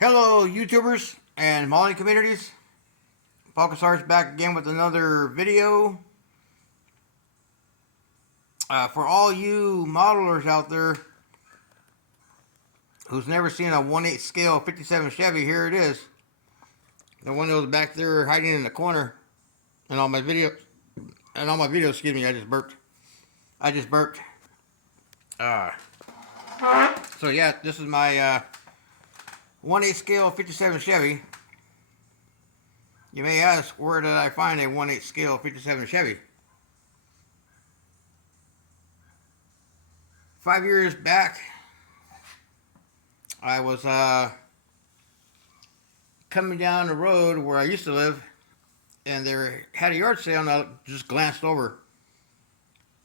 Hello, YouTubers and modeling communities. Focus Arts back again with another video. For all you modelers out there who's never seen a 1/8 scale 57 Chevy, here it is. The one that was back there hiding in the corner. And all my videos, excuse me, I just burped. Uh, so yeah, this is my 1/8 scale 57 Chevy. You may ask, where did I find a 1/8 scale 57 Chevy? 5 years back, I was coming down the road where I used to live, and they had a yard sale, and I just glanced over.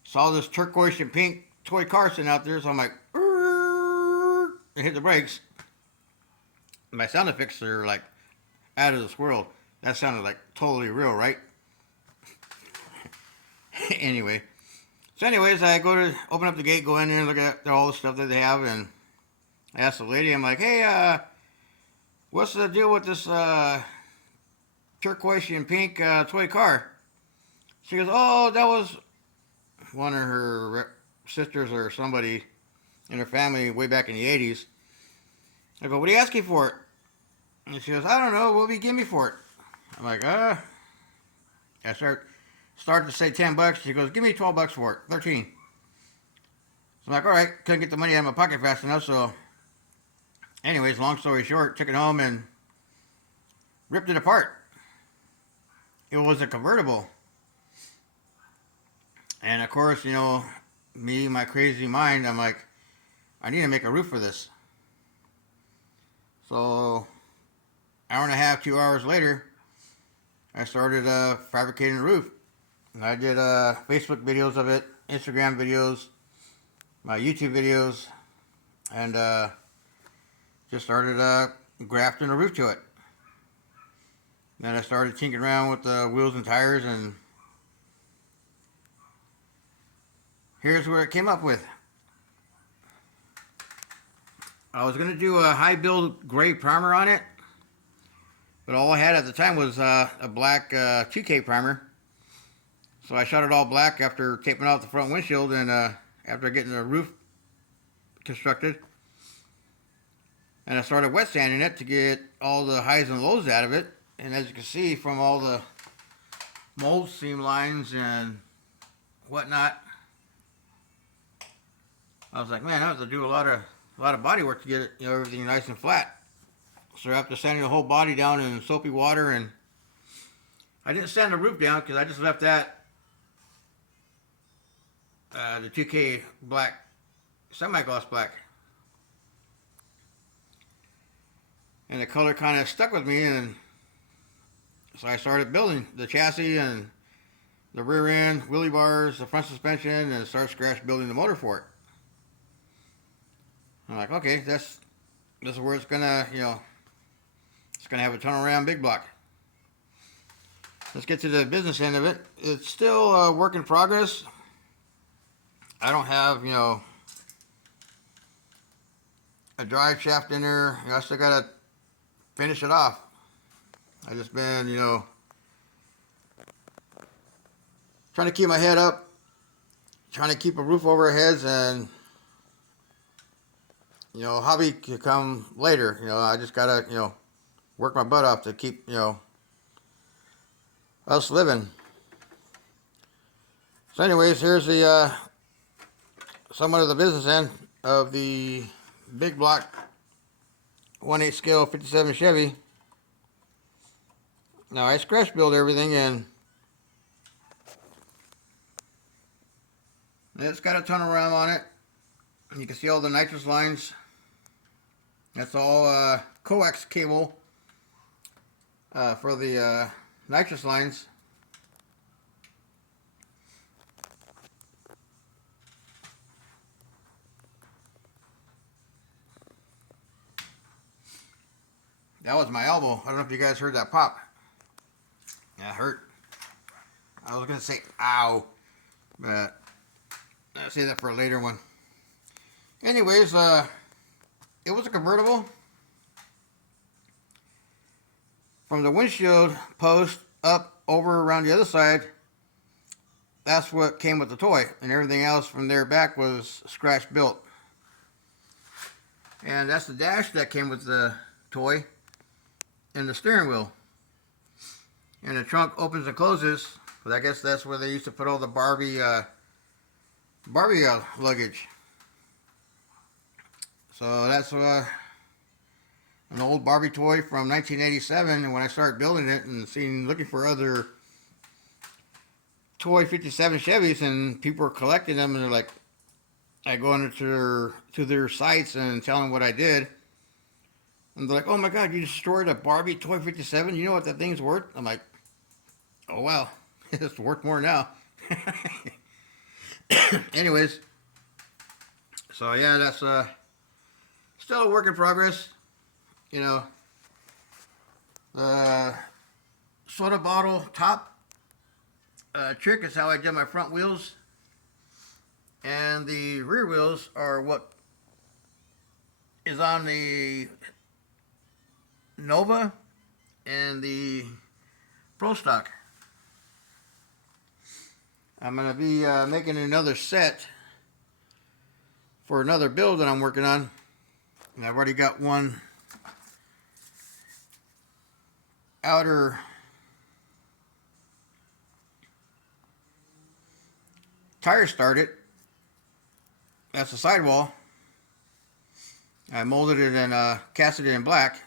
Saw this turquoise and pink toy car sitting out there, so I'm like, and hit the brakes. My sound effects are like out of this world. That sounded like totally real, right? Anyway. So anyways, I go to open up the gate, go in there and look at all the stuff that they have, and I asked the lady, I'm like, hey, what's the deal with this turquoise and pink toy car? She goes, oh, that was one of her sisters or somebody in her family way back in the 80s. I go, what are you asking for it? And she goes, I don't know, what will you give me for it? I'm like, I start to say $10. She goes, give me $12 for it, 13. So I'm like, all right, couldn't get the money out of my pocket fast enough, so anyways, long story short, took it home and ripped it apart. It was a convertible. And of course, you know, me, my crazy mind, I'm like, I need to make a roof for this. So, hour and a half, 2 hours later, I started fabricating the roof. And I did Facebook videos of it, Instagram videos, my YouTube videos, and just started grafting a roof to it. Then I started tinkering around with the wheels and tires, and here's where it came up with. I was going to do a high build gray primer on it, but all I had at the time was a black 2K primer. So I shot it all black after taping off the front windshield and after getting the roof constructed. And I started wet sanding it to get all the highs and lows out of it. And as you can see from all the mold seam lines and whatnot, I was like, man, I have to do a lot of body work to get it, you know, everything nice and flat. So after sanding the whole body down in soapy water, and I didn't sand the roof down because I just left that the 2K black, semi-gloss black, and the color kind of stuck with me, and so I started building the chassis and the rear end, wheelie bars, the front suspension, and started scratch building the motor for it. I'm like, okay, this is where it's gonna, you know, it's gonna have a turnaround big block. Let's get to the business end of it. It's still a work in progress. I don't have, you know, a drive shaft in there. You know, I still gotta finish it off. I just been, you know, trying to keep my head up, trying to keep a roof over our heads, and you know, hobby could come later. You know, I just gotta, you know, work my butt off to keep, you know, us living. So anyways, here's the somewhat of the business end of the big block 1/8 scale 57 Chevy. Now I scratch build everything, and it's got a turnaround on it. You can see all the nitrous lines. That's all coax cable for the nitrous lines. That was my elbow. I don't know if you guys heard that pop. That hurt. I was gonna say ow, but I'll save that for a later one. Anyways, it was a convertible. from the windshield post up over around the other side, that's what came with the toy, and everything else from there back was scratch built. And that's the dash that came with the toy, and the steering wheel. And the trunk opens and closes, but I guess that's where they used to put all the Barbie luggage. So that's an old Barbie toy from 1987, and when I started building it and looking for other toy 57 Chevys, and people were collecting them, and they're like, I go into their sites and tell them what I did, and they're like, oh my god, you destroyed a Barbie toy 57, you know what that thing's worth? I'm like, oh wow, it's worth more now. Anyways, so yeah, that's still a work in progress. You know, the soda bottle top trick is how I did my front wheels, and the rear wheels are what is on the Nova and the Pro Stock. I'm going to be making another set for another build that I'm working on, and I've already got one outer tire started. That's the sidewall. I molded it and casted it in black.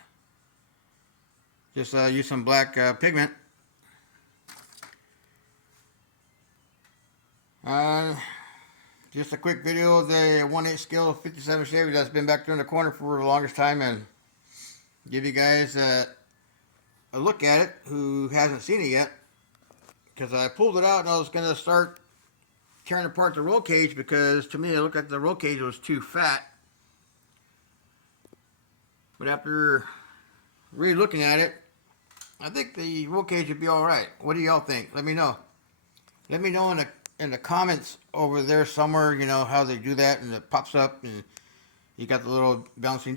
Just used some black pigment. Just a quick video of the 1/8 scale 57 Chevy that's been back there in the corner for the longest time, and give you guys a look at it who hasn't seen it yet, because I pulled it out and I was going to start tearing apart the roll cage, because to me it looked like the roll cage was too fat. But after really looking at it, I think the roll cage would be alright. What do y'all think? Let me know. Let me know in the comments over there somewhere, you know, how they do that, and it pops up and you got the little bouncing.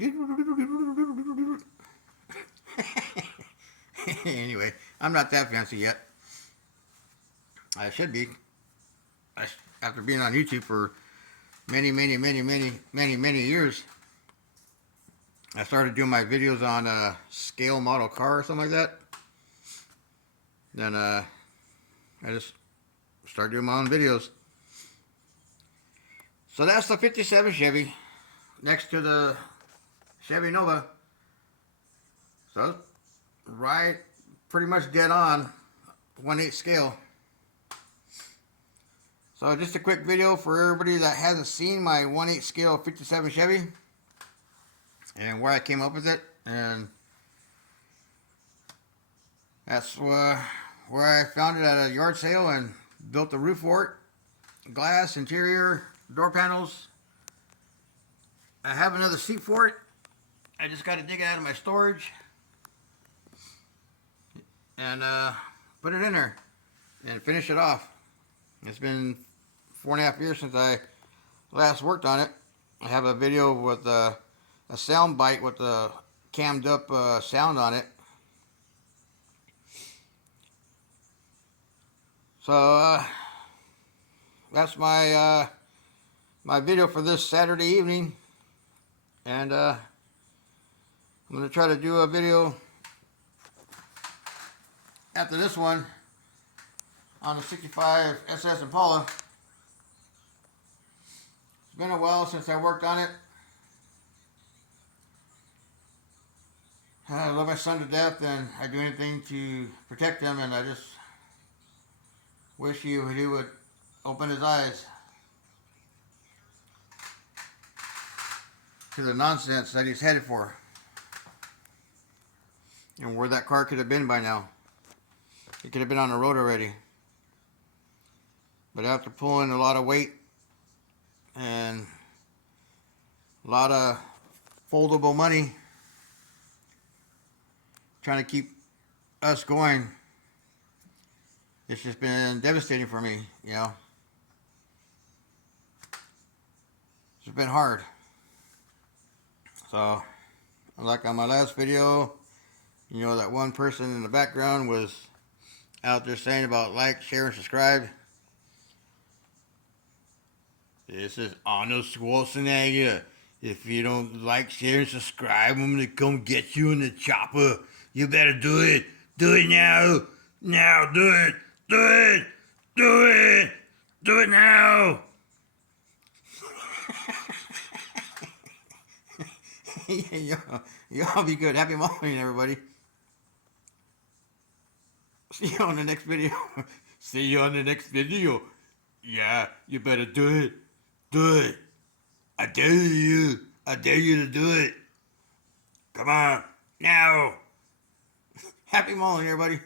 Anyway, I'm not that fancy yet. I should be. After being on YouTube for many years, I started doing my videos on a scale model car or something like that. Then I just started doing my own videos. So that's the 57 Chevy next to the Chevy Nova. So right, pretty much dead on 1/8 scale. So just a quick video for everybody that hasn't seen my 1/8 scale 57 Chevy and where I came up with it. And that's where I found it at a yard sale and built the roof for it. Glass, interior, door panels. I have another seat for it. I just got to dig it out of my storage and put it in there and finish it off. It's been 4.5 years since I last worked on it. I have a video with a sound bite with the cammed up sound on it. So that's my my video for this Saturday evening, and I'm going to try to do a video after this one on the 65 SS Impala. It's been a while since I worked on it. I love my son to death, and I do anything to protect him, and I just wish he would open his eyes to the nonsense that he's headed for, and where that car could have been by now. It could have been on the road already. But after pulling a lot of weight and a lot of foldable money, trying to keep us going, it's just been devastating for me, you know. It's been hard. So, like on my last video, You know, that one person in the background was out there saying about like, share, and subscribe. This is Arnold Schwarzenegger. If you don't like, share, and subscribe, I'm gonna come get you in the chopper. You better do it. Do it now. Now, do it. Do it. Do it. Do it now. Y'all be good. Happy morning, everybody. See you on the next video. See you on the next video. Yeah, you better do it. Do it. I dare you. I dare you to do it. Come on. Now. Happy morning, everybody.